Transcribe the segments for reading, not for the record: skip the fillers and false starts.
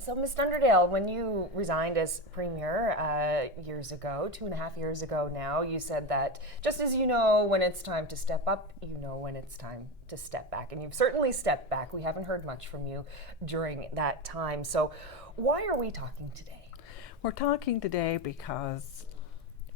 So, Ms. Dunderdale, when you resigned as Premier years ago, 2.5 years ago now, you said that just as you know when it's time to step up, you know when it's time to step back. And you've certainly stepped back. We haven't heard much from you during that time. So, why are we talking today? We're talking today because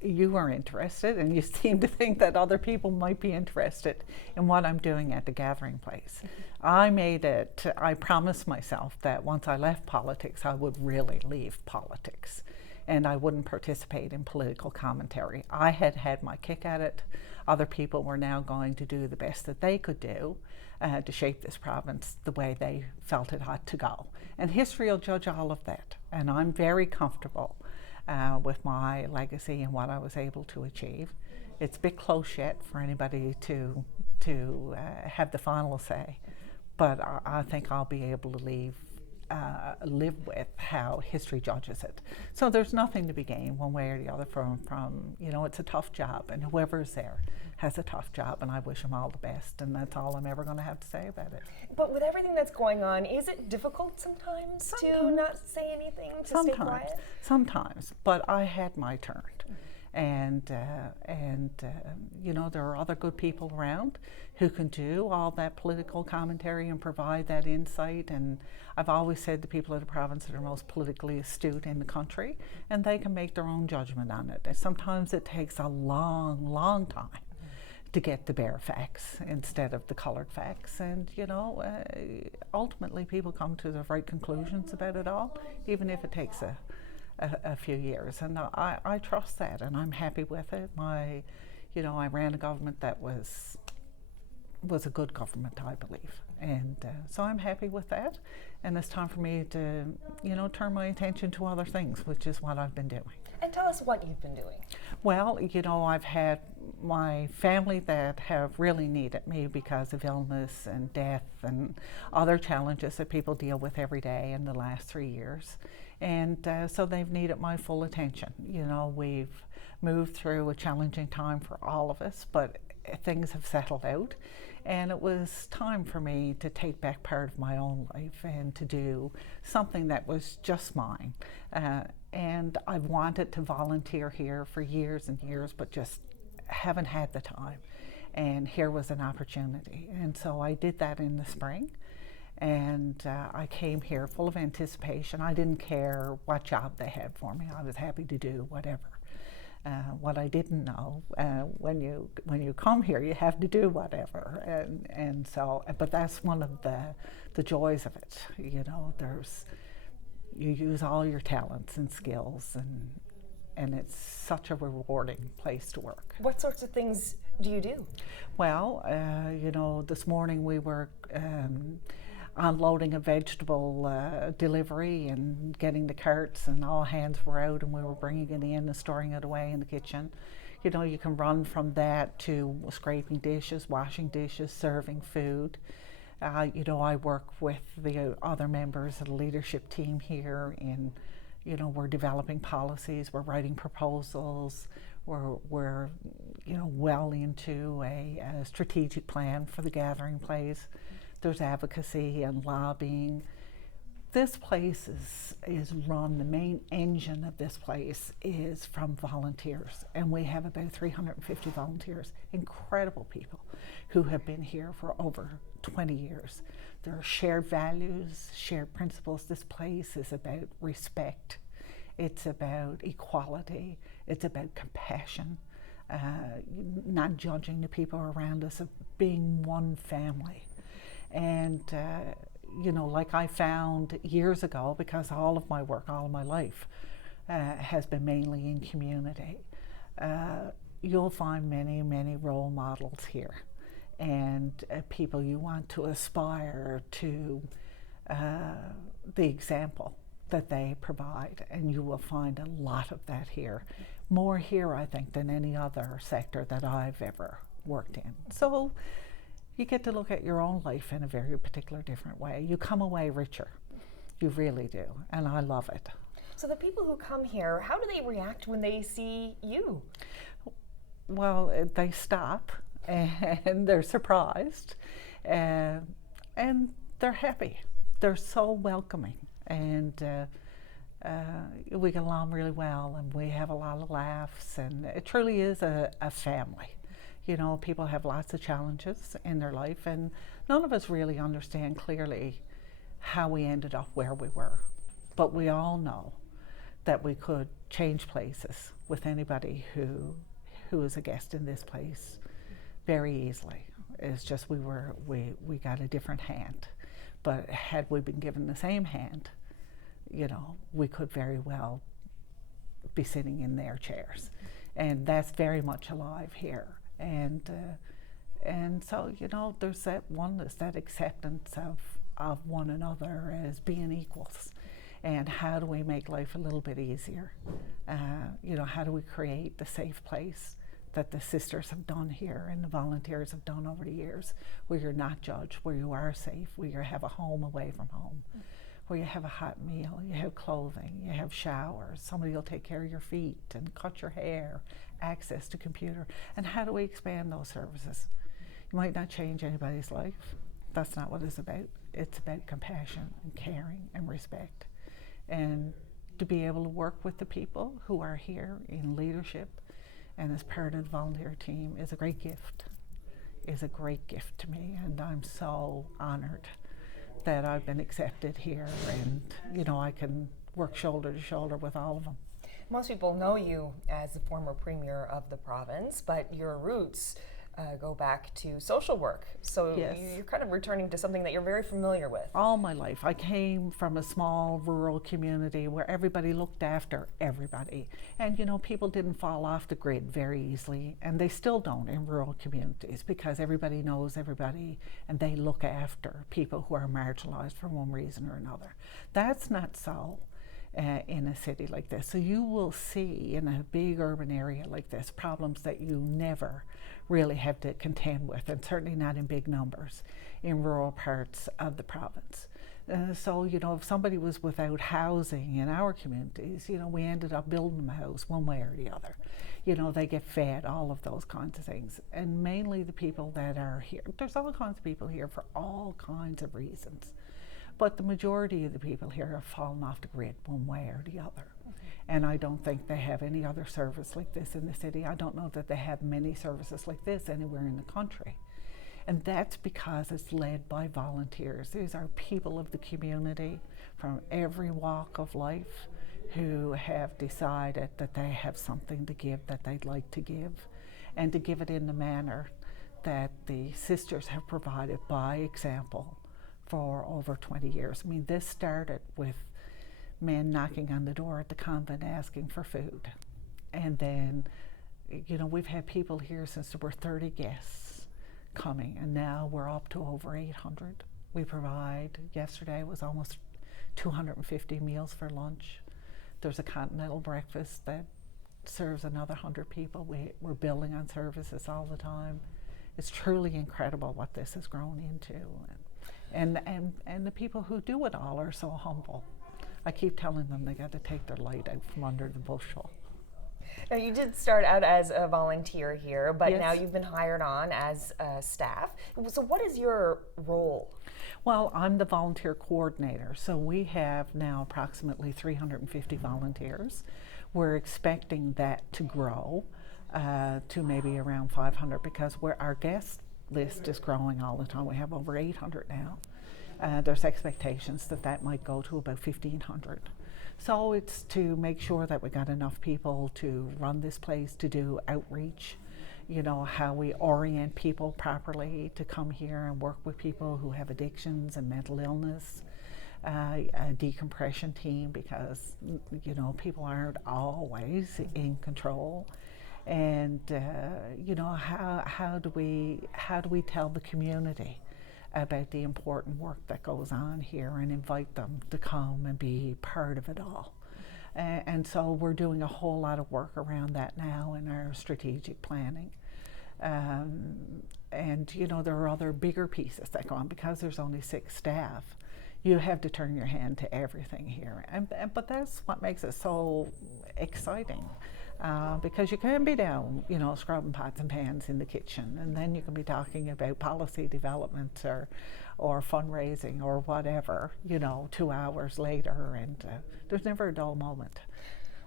you are interested and you seem to think that other people might be interested in what I'm doing at the Gathering Place. I promised myself that once I left politics, I would really leave politics and I wouldn't participate in political commentary. I had had my kick at it. Other people were now going to do the best that they could do to shape this province the way they felt it had to go. And history will judge all of that. And I'm very comfortable with my legacy and what I was able to achieve. It's a bit close yet for anybody to have the final say, but I think I'll be able to live with how history judges it. So there's nothing to be gained one way or the other from it's a tough job, and whoever's there has a tough job, and I wish them all the best, and that's all I'm ever going to have to say about it. But with everything that's going on, is it difficult sometimes to not say anything, to stay quiet? Sometimes, but I had my turn. And there are other good people around who can do all that political commentary and provide that insight. And I've always said the people of the province that are most politically astute in the country, and they can make their own judgment on it. And sometimes it takes a long time to get the bare facts instead of the coloured facts. And ultimately people come to the right conclusions about it all, even if it takes a few years, and I trust that, and I'm happy with it. I ran a government that was a good government, I believe, and so I'm happy with that. And it's time for me to, turn my attention to other things, which is what I've been doing. And tell us what you've been doing. Well, I've had my family that have really needed me because of illness and death and other challenges that people deal with every day in the last 3 years. And so they've needed my full attention. We've moved through a challenging time for all of us, but things have settled out. And it was time for me to take back part of my own life and to do something that was just mine. And I've wanted to volunteer here for years and years, but just haven't had the time. And here was an opportunity. And so I did that in the spring. And I came here full of anticipation. I didn't care what job they had for me. I was happy to do whatever. What I didn't know, when you come here, you have to do whatever. And so, but that's one of the joys of it. You use all your talents and skills, and it's such a rewarding place to work. What sorts of things do you do? Well, this morning we were unloading a vegetable delivery and getting the carts, and all hands were out, and we were bringing it in and storing it away in the kitchen. You can run from that to scraping dishes, washing dishes, serving food. I work with the other members of the leadership team here in, we're developing policies, we're writing proposals, we're well into a strategic plan for the Gathering Place. There's advocacy and lobbying. This place is run, the main engine of this place is from volunteers, and we have about 350 volunteers, incredible people who have been here for over 20 years. There are shared values, shared principles. This place is about respect. It's about equality. It's about compassion, not judging the people around us, of being one family. And like I found years ago, because all of my work, all of my life has been mainly in community, you'll find many role models here, and people you want to aspire to the example that they provide, and you will find a lot of that here. More here, I think, than any other sector that I've ever worked in. So you get to look at your own life in a very particular different way. You come away richer. You really do, and I love it. So the people who come here, how do they react when they see you? Well, they stop and they're surprised, and they're happy. They're so welcoming. and we get along really well, and we have a lot of laughs, and it truly is a family. You know, people have lots of challenges in their life, and none of us really understand clearly how we ended up where we were. But we all know that we could change places with anybody who is a guest in this place very easily. It's just we got a different hand. But had we been given the same hand, you know, we could very well be sitting in their chairs. And that's very much alive here. And so, you know, there's that oneness, that acceptance of one another as being equals. And how do we make life a little bit easier? You know, how do we create the safe place that the sisters have done here and the volunteers have done over the years, where you're not judged, where you are safe, where you have a home away from home, where you have a hot meal, you have clothing, you have showers, somebody will take care of your feet and cut your hair, access to computer. And how do we expand those services? You might not change anybody's life. That's not what it's about. It's about compassion and caring and respect. And to be able to work with the people who are here in leadership and as part of the volunteer team is a great gift, is a great gift to me. And I'm so honored that I've been accepted here, and you know, I can work shoulder to shoulder with all of them. Most people know you as the former premier of the province, but your roots go back to social work. So Yes. you're kind of returning to something that you're very familiar with. All my life, I came from a small rural community where everybody looked after everybody. And you know, people didn't fall off the grid very easily, and they still don't in rural communities, because everybody knows everybody and they look after people who are marginalized for one reason or another. That's not so in a city like this. So you will see in a big urban area like this problems that you never really have to contend with, and certainly not in big numbers in rural parts of the province. So, you know, if somebody was without housing in our communities, you know, we ended up building them a house one way or the other. You know, they get fed, all of those kinds of things. And mainly the people that are here, there's all kinds of people here for all kinds of reasons. But the majority of the people here have fallen off the grid one way or the other. And I don't think they have any other service like this in the city. I don't know that they have many services like this anywhere in the country. And that's because it's led by volunteers. These are people of the community from every walk of life who have decided that they have something to give, that they'd like to give, and to give it in the manner that the sisters have provided by example for over 20 years. I mean, this started with men knocking on the door at the convent asking for food. And then, you know, we've had people here since there were 30 guests coming, and now we're up to over 800. We provide, yesterday was almost 250 meals for lunch. There's a continental breakfast that serves another 100 people. We're building on services all the time. It's truly incredible what this has grown into. And the people who do it all are so humble. I keep telling them they got to take their light out from under the bushel. Now, you did start out as a volunteer here, but Yes. now you've been hired on as staff. So what is your role? Well, I'm the volunteer coordinator, so we have now approximately 350 volunteers. We're expecting that to grow to maybe around 500, because our guest list is growing all the time. We have over 800 now. There's expectations that might go to about 1,500. So it's to make sure that we got enough people to run this place, to do outreach, you know, how we orient people properly to come here and work with people who have addictions and mental illness, a decompression team, because, you know, people aren't always in control. And you know, how do we tell the community about the important work that goes on here and invite them to come and be part of it all? And so we're doing a whole lot of work around that now in our strategic planning. And you know, there are other bigger pieces that go on, because there's only 6 staff. You have to turn your hand to everything here, but that's what makes it so exciting. Because you can be down, scrubbing pots and pans in the kitchen, and then you can be talking about policy development or fundraising or whatever, 2 hours later, and there's never a dull moment.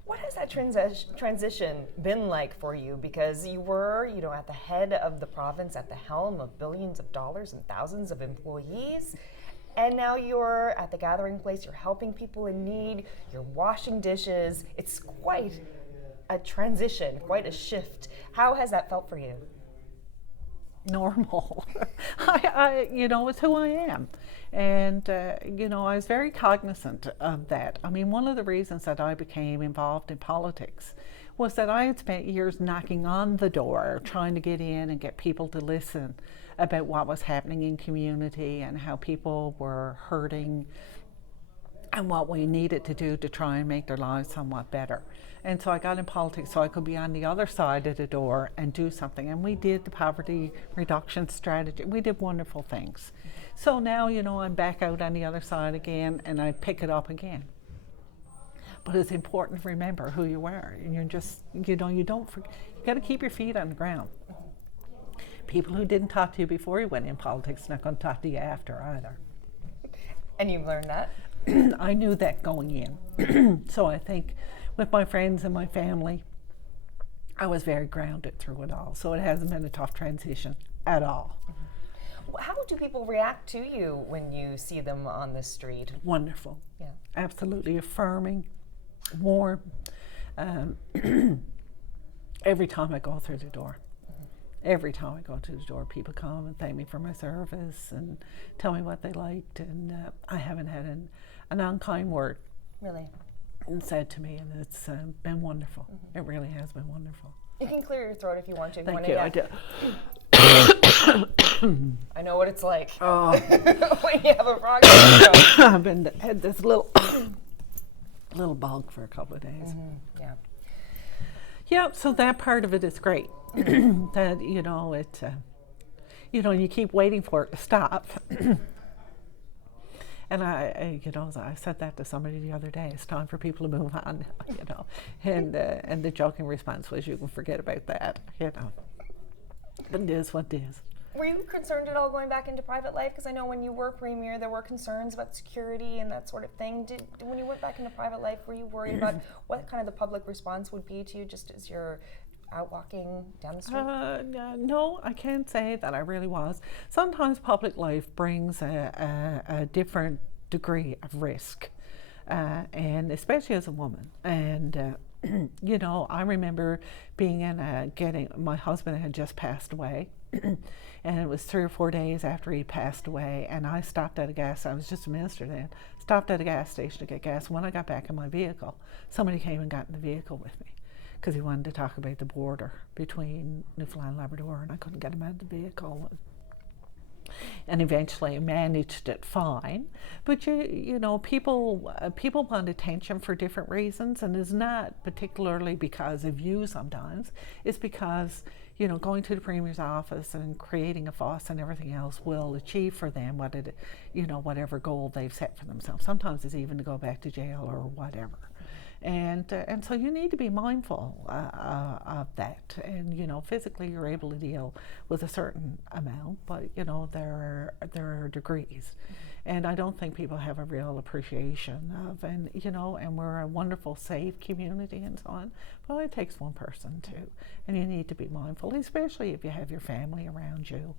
What has that transition been like for you? Because you were, at the head of the province, at the helm of billions of dollars and thousands of employees. And now you're at the gathering place, you're helping people in need, you're washing dishes. It's quite a transition, quite a shift. How has that felt for you? Normal. It's who I am. And, I was very cognizant of that. I mean, one of the reasons that I became involved in politics was that I had spent years knocking on the door, trying to get in and get people to listen about what was happening in community and how people were hurting and what we needed to do to try and make their lives somewhat better. And so I got in politics so I could be on the other side of the door and do something. And we did the poverty reduction strategy. We did wonderful things. So now, I'm back out on the other side again and I pick it up again. But it's important to remember who you are. And you're just, you don't forget. You got to keep your feet on the ground. People who didn't talk to you before you went in politics are not going to talk to you after either. And you've learned that? I knew that going in. So I think with my friends and my family, I was very grounded through it all. So it hasn't been a tough transition at all. How do people react to you when you see them on the street? Wonderful. Yeah. Absolutely affirming, warm. Every time I go through the door. Every time I go to the door, people come and thank me for my service and tell me what they liked. And I haven't had an unkind word Really? said to me, and it's been wonderful. It really has been wonderful. You can clear your throat if you want to. Thank you. I do. I know what it's like Oh, when you have a frog in your throat. I've had this little bug for a couple of days. Yeah. Yeah, so that part of it is great. That you keep waiting for it to stop. And I said that to somebody the other day. It's time for people to move on, And the joking response was, "You can forget about that, But it is what it is." Were you concerned at all going back into private life? Because I know when you were premier, there were concerns about security and that sort of thing. When you went back into private life, were you worried about what kind of the public response would be to you just as you're out walking down the street? No, I can't say that I really was. Sometimes public life brings a different degree of risk, and especially as a woman. And I remember being in my husband had just passed away. And it was 3 or 4 days after he passed away, and I stopped at I was just a minister then, stopped at a gas station to get gas. When I got back in my vehicle, somebody came and got in the vehicle with me because he wanted to talk about the border between Newfoundland and Labrador, and I couldn't get him out of the vehicle. And eventually I managed it fine. But people want attention for different reasons, and it's not particularly because of you sometimes. It's because going to the Premier's office and creating a fuss and everything else will achieve for them whatever goal they've set for themselves. Sometimes it's even to go back to jail or whatever. And so you need to be mindful of that. And physically you're able to deal with a certain amount, but there are degrees. And I don't think people have a real appreciation of, and we're a wonderful, safe community and so on. Well, it takes one person too, and you need to be mindful, especially if you have your family around you,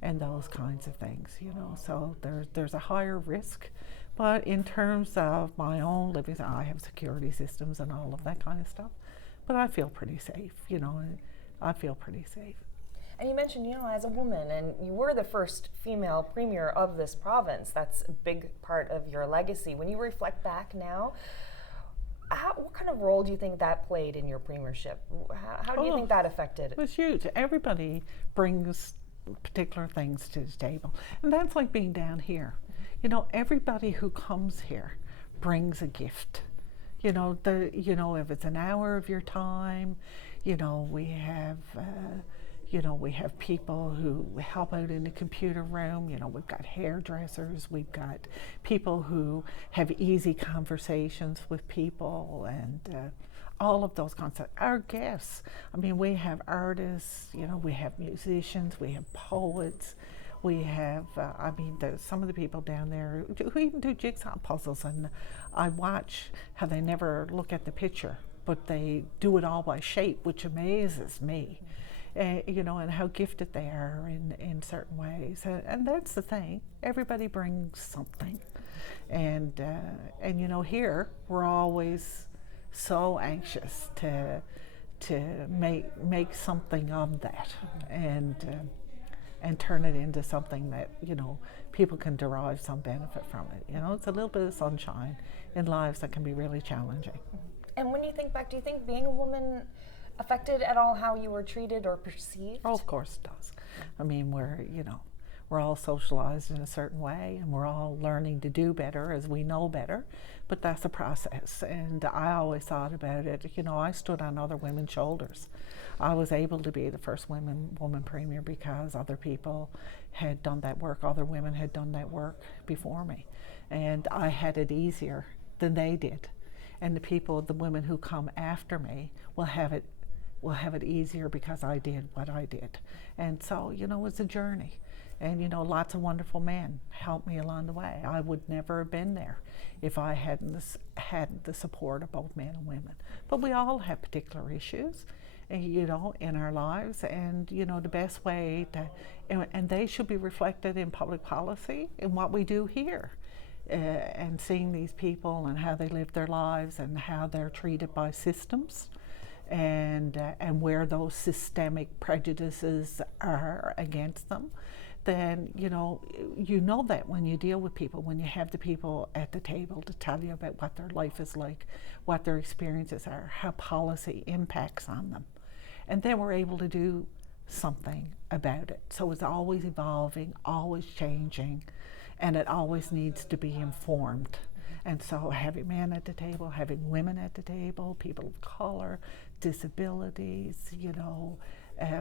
and those kinds of things. So there's a higher risk. But in terms of my own living, I have security systems and all of that kind of stuff. But I feel pretty safe. I feel pretty safe. And you mentioned, as a woman, and you were the first female premier of this province. That's a big part of your legacy. When you reflect back now, what kind of role do you think that played in your premiership? How do you think that affected? It was huge. Everybody brings particular things to the table. And that's like being down here. Everybody who comes here brings a gift. If it's an hour of your time, we have people who help out in the computer room. We've got hairdressers, we've got people who have easy conversations with people, and all of those concepts. Our guests, I mean, we have artists, you know, we have musicians, we have poets, we have, some of the people down there who even do jigsaw puzzles, and I watch how they never look at the picture, but they do it all by shape, which amazes me. You know, and how gifted they are in certain ways. And that's the thing, everybody brings something. And you know, here, we're always so anxious to make something of that, and turn it into something that, you know, people can derive some benefit from it. You know, it's a little bit of sunshine in lives that can be really challenging. And when you think back, do you think being a woman affected at all how you were treated or perceived? Oh, of course it does. I mean, we're all socialized in a certain way, and we're all learning to do better as we know better, but that's a process. And I always thought about it, you know, I stood on other women's shoulders. I was able to be the first woman premier because other people had done that work, other women had done that work before me, and I had it easier than they did. And the women who come after me will have it easier because I did what I did. And so, you know, it's a journey. And, you know, lots of wonderful men helped me along the way. I would never have been there if I hadn't had the support of both men and women. But we all have particular issues, you know, in our lives. And, you know, the best way and they should be reflected in public policy in what we do here. And seeing these people and how they live their lives and how they're treated by systems, and where those systemic prejudices are against them, then you know that when you deal with people, when you have the people at the table to tell you about what their life is like, what their experiences are, how policy impacts on them, and then we're able to do something about it. So it's always evolving, always changing, and it always needs to be informed. And so having men at the table, having women at the table, people of color, disabilities, you know,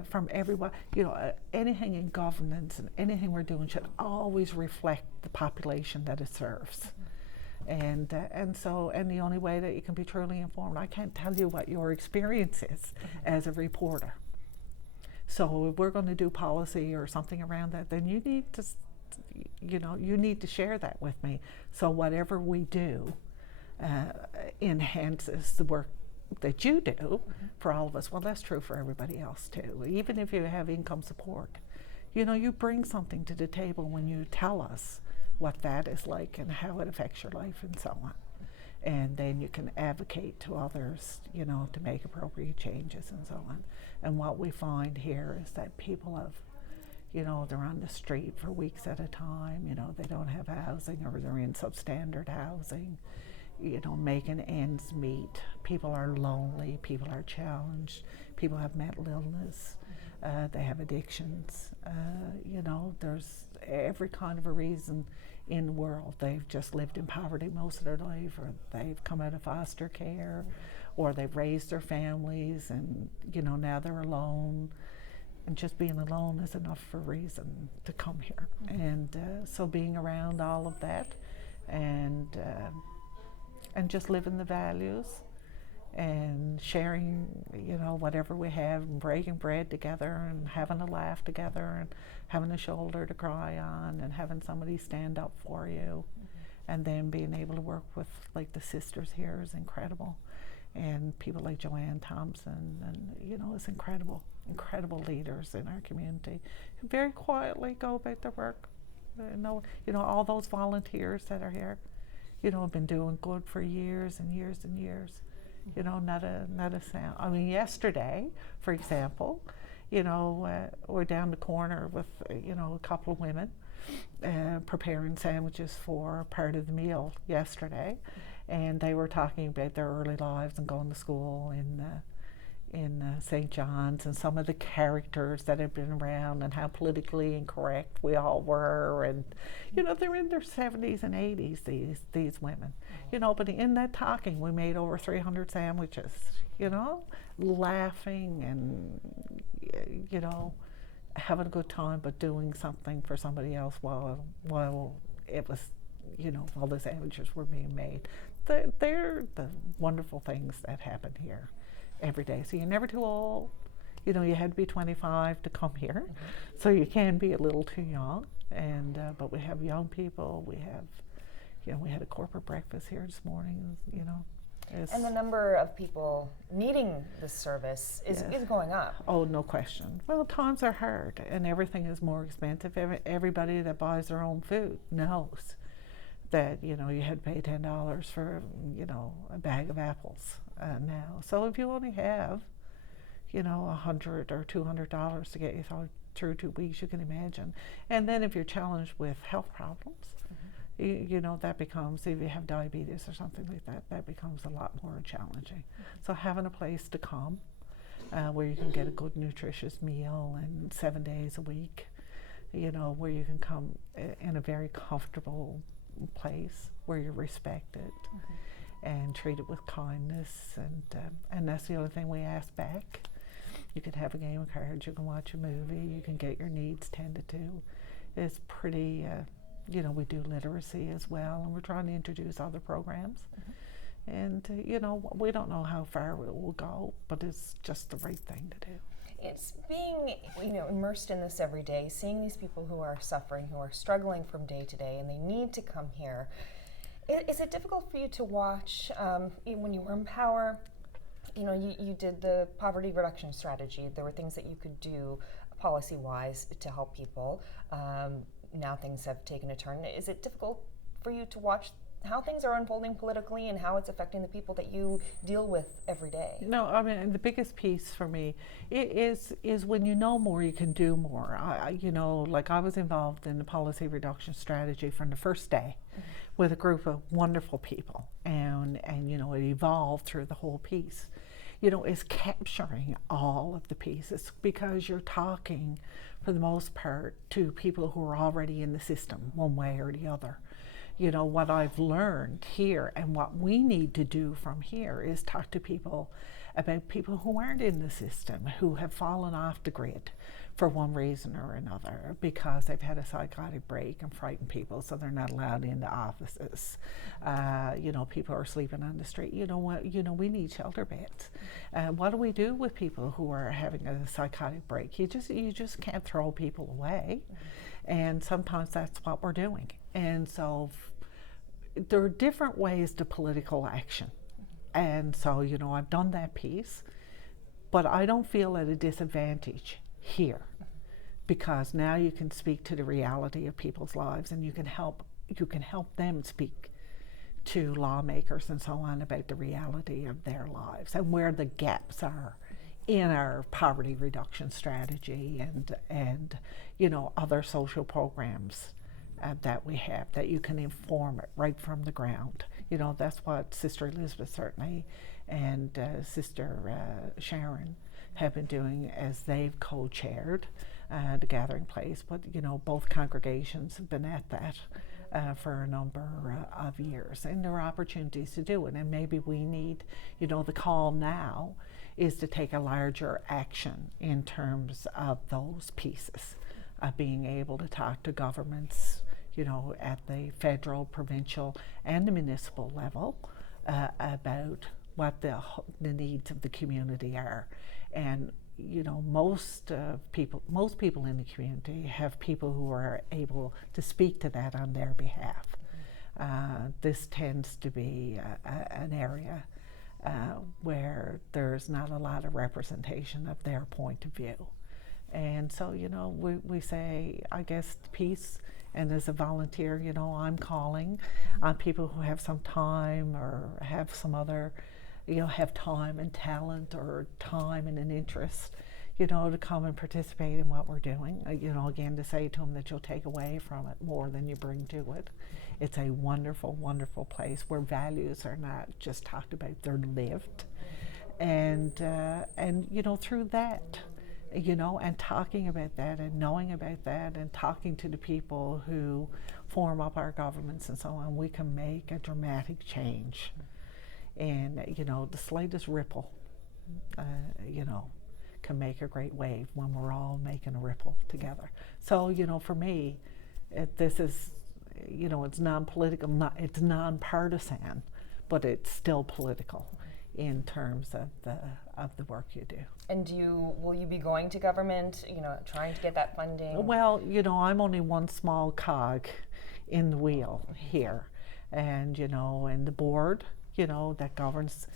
from everyone, you know, anything in governance and anything we're doing should always reflect the population that it serves. And the only way that you can be truly informed, I can't tell you what your experience is as a reporter. So if we're going to do policy or something around that, then you need to, you know, you need to share that with me. So whatever we do enhances the work that you do for all of us. Well, that's true for everybody else too. Even if you have income support, you know, you bring something to the table when you tell us what that is like and how it affects your life and so on. And then you can advocate to others, you know, to make appropriate changes and so on. And what we find here is that people have, you know, they're on the street for weeks at a time, you know, they don't have housing or they're in substandard housing, you know, making ends meet. People are lonely, people are challenged, people have mental illness, they have addictions, you know, there's every kind of a reason in the world. They've just lived in poverty most of their life, or they've come out of foster care, or they've raised their families and, you know, now they're alone. And just being alone is enough for a reason to come here. And so being around all of that and just living the values and sharing, you know, whatever we have, and breaking bread together and having a laugh together and having a shoulder to cry on and having somebody stand up for you, and then being able to work with like the sisters here is incredible, and people like Joanne Thompson, and you know, it's incredible leaders in our community who very quietly go about their work. You know, all those volunteers that are here, you know, have been doing good for years and years and years. You know, not a sound. I mean, yesterday, for example, you know, we're down the corner with, you know, a couple of women preparing sandwiches for part of the meal yesterday, and they were talking about their early lives and going to school in St. John's, and some of the characters that have been around and how politically incorrect we all were, and you know, they're in their 70s and 80s, these women, you know, but in that talking we made over 300 sandwiches, you know, laughing and, you know, having a good time, but doing something for somebody else while it was, you know, while the sandwiches were being made. they're the wonderful things that happen here every day. So you're never too old. You know, you had to be 25 to come here, so you can be a little too young. And but we have young people. We have, you know, we had a corporate breakfast here this morning. You know. And the number of people needing this service is going up. Oh, no question. Well, times are hard and everything is more expensive. Everybody that buys their own food knows that, you know, you had to pay $10 for, you know, a bag of apples now. So if you only have, you know, $100 or $200 to get you through 2 weeks, you can imagine. And then if you're challenged with health problems, you know, that becomes, if you have diabetes or something like that, that becomes a lot more challenging. So having a place to come where you can get a good nutritious meal and 7 days a week, you know, where you can come in a very comfortable place where you're respected and treated with kindness, and that's the other thing we ask back. You can have a game of cards, you can watch a movie, you can get your needs tended to. It's pretty, you know, we do literacy as well, and we're trying to introduce other programs. And, you know, we don't know how far it will go, but it's just the right thing to do. It's being, you know, immersed in this every day, seeing these people who are suffering, who are struggling from day to day, and they need to come here. Is it difficult for you to watch when you were in power? You know, you did the poverty reduction strategy. There were things that you could do policy-wise to help people. Now things have taken a turn. Is it difficult for you to watch how things are unfolding politically and how it's affecting the people that you deal with every day? No, I mean, the biggest piece for me is when you know more, you can do more. You know, like I was involved in the policy reduction strategy from the first day with a group of wonderful people, and you know, it evolved through the whole piece. You know, it's capturing all of the pieces because you're talking, for the most part, to people who are already in the system one way or the other. You know, what I've learned here and what we need to do from here is talk to people about people who aren't in the system, who have fallen off the grid for one reason or another, because they've had a psychotic break and frightened people, so they're not allowed into offices. You know, people are sleeping on the street. You know what? You know, we need shelter beds. What do we do with people who are having a psychotic break? You just can't throw people away, and sometimes that's what we're doing. And so there are different ways to political action. And so, you know, I've done that piece, but I don't feel at a disadvantage here, because now you can speak to the reality of people's lives, and you can help them speak to lawmakers and so on about the reality of their lives and where the gaps are in our poverty reduction strategy and you know, other social programs that we have, that you can inform it right from the ground. You know, that's what Sister Elizabeth certainly and Sister Sharon have been doing as they've co-chaired the gathering place. But you know, both congregations have been at that for a number of years, and there are opportunities to do it. And maybe we need, you know, the call now is to take a larger action in terms of those pieces, of being able to talk to governments, you know, at the federal, provincial, and the municipal level about what the needs of the community are. And you know, most people in the community have people who are able to speak to that on their behalf. This tends to be an area where there's not a lot of representation of their point of view. And so, you know, we say, I guess, peace. And as a volunteer, you know, I'm calling on people who have some time or have some other, you know, have time and talent or time and an interest, you know, to come and participate in what we're doing. You know, again, to say to them that you'll take away from it more than you bring to it. It's a wonderful, wonderful place where values are not just talked about, they're lived. And you know, through that, you know, and talking about that and knowing about that and talking to the people who form up our governments and so on, we can make a dramatic change. And, you know, the slightest ripple, you know, can make a great wave when we're all making a ripple together. So, you know, for me, this is, you know, it's non-political, it's non-partisan, but it's still political in terms of the work you do. And will you be going to government, trying to get that funding? Well, I'm only one small cog in the wheel here, and and the board, that governs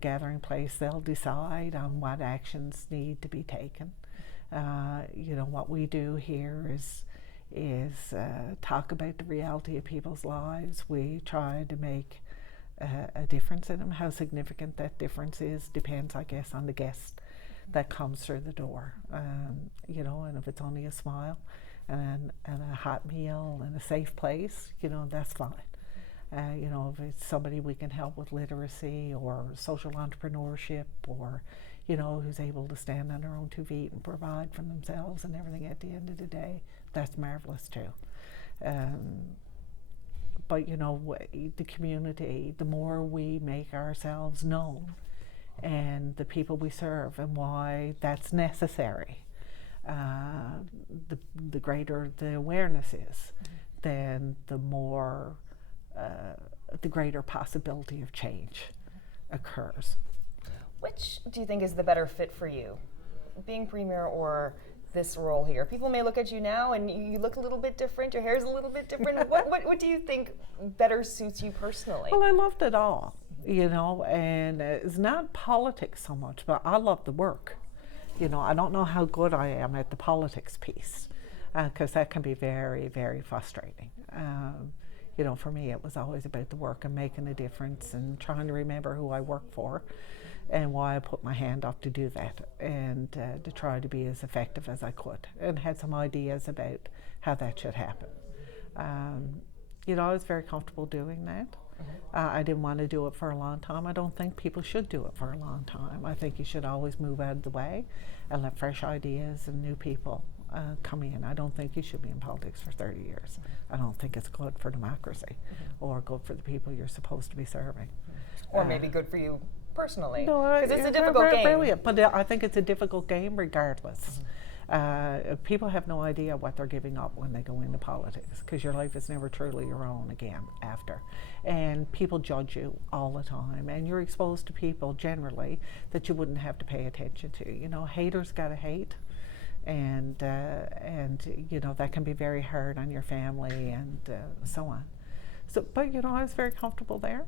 Gathering Place, they'll decide on what actions need to be taken. What we do here is talk about the reality of people's lives. We try to make a difference in them. How significant that difference is depends, I guess, on the guest that comes through the door. And if it's only a smile and a hot meal and a safe place, that's fine. If it's somebody we can help with literacy or social entrepreneurship, or who's able to stand on their own 2 feet and provide for themselves and everything at the end of the day, that's marvelous too. But the community, the more we make ourselves known and the people we serve and why that's necessary, the greater the awareness is, then the greater possibility of change occurs. Which do you think is the better fit for you, being Premier or this role here? People may look at you now and you look a little bit different, your hair's a little bit different. What do you think better suits you personally? Well, I loved it all, and it's not politics so much, but I love the work. I don't know how good I am at the politics piece, because that can be very, very frustrating. For me, it was always about the work and making a difference and trying to remember who I work for and why I put my hand up to do that, and to try to be as effective as I could, and had some ideas about how that should happen. I was very comfortable doing that. I didn't want to do it for a long time. I don't think people should do it for a long time. I think you should always move out of the way and let fresh ideas and new people come in. I don't think you should be in politics for 30 years. I don't think it's good for democracy or good for the people you're supposed to be serving. Or maybe good for you personally. No, because it's a difficult game. Brilliant, but I think it's a difficult game regardless. People have no idea what they're giving up when they go into politics, because your life is never truly your own again after. And people judge you all the time, and you're exposed to people generally that you wouldn't have to pay attention to. Haters gotta hate, and that can be very hard on your family and so on. So, but I was very comfortable there,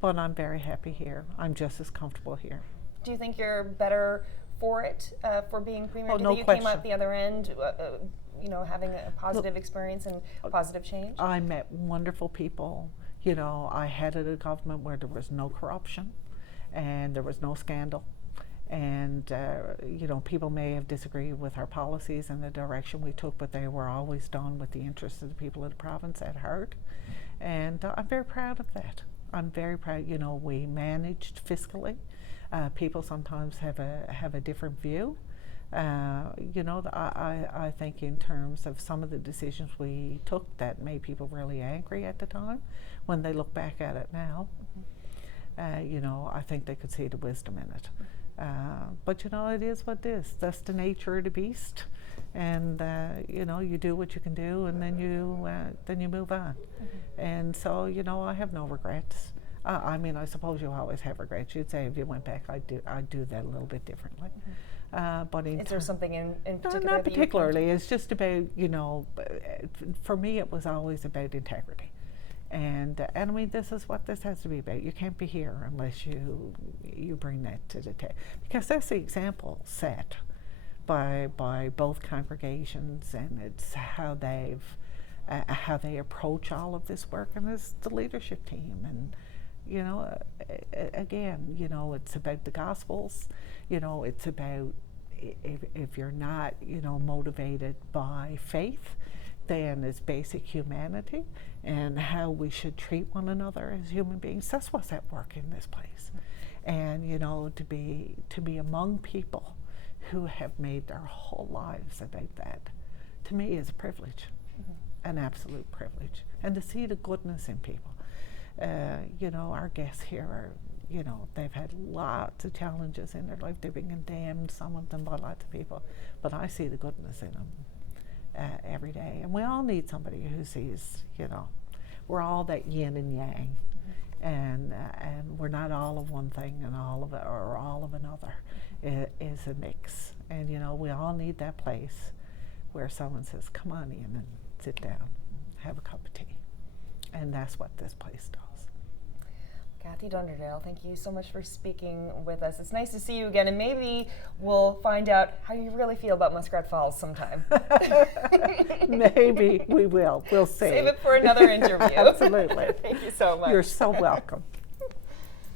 but I'm very happy here. I'm just as comfortable here. Do you think you're better for it, for being Premier? Oh, Do you no think question. you came out the other end, having a positive experience and positive change? I met wonderful people. I headed a government where there was no corruption and there was no scandal. And, people may have disagreed with our policies and the direction we took, but they were always done with the interests of the people of the province at heart. And I'm very proud of that. I'm very proud. We managed fiscally. People sometimes have a different view. I think in terms of some of the decisions we took that made people really angry at the time, when they look back at it now, I think they could see the wisdom in it. But it is what it is. That's the nature of the beast, and you do what you can do, and then you move on. And so I have no regrets. I suppose you always have regrets. You'd say if you went back, I'd do that a little bit differently. But is there something in particular? Not particularly. It's just about for me, it was always about integrity. And this is what this has to be about. You can't be here unless you bring that to the table, because that's the example set by both congregations, and it's how they approach all of this work, and it's the leadership team. And again, it's about the Gospels. It's about if you're not motivated by faith, then it's basic humanity and how we should treat one another as human beings. That's what's at work in this place. And to be among people who have made their whole lives about that, to me, is a privilege, an absolute privilege. And to see the goodness in people. Our guests here are, they've had lots of challenges in their life. They've been condemned, some of them, by lots of people. But I see the goodness in them every day. And we all need somebody who sees, we're all that yin and yang. and we're not all of one thing and all of it or all of another. It is a mix, and you know, we all need that place where someone says, come on in and sit down, have a cup of tea. And that's what this place does. Kathy Dunderdale, thank you so much for speaking with us. It's nice to see you again, and maybe we'll find out how you really feel about Muskrat Falls sometime. Maybe we will. We'll see. Save it for another interview. Absolutely. Thank you so much. You're so welcome.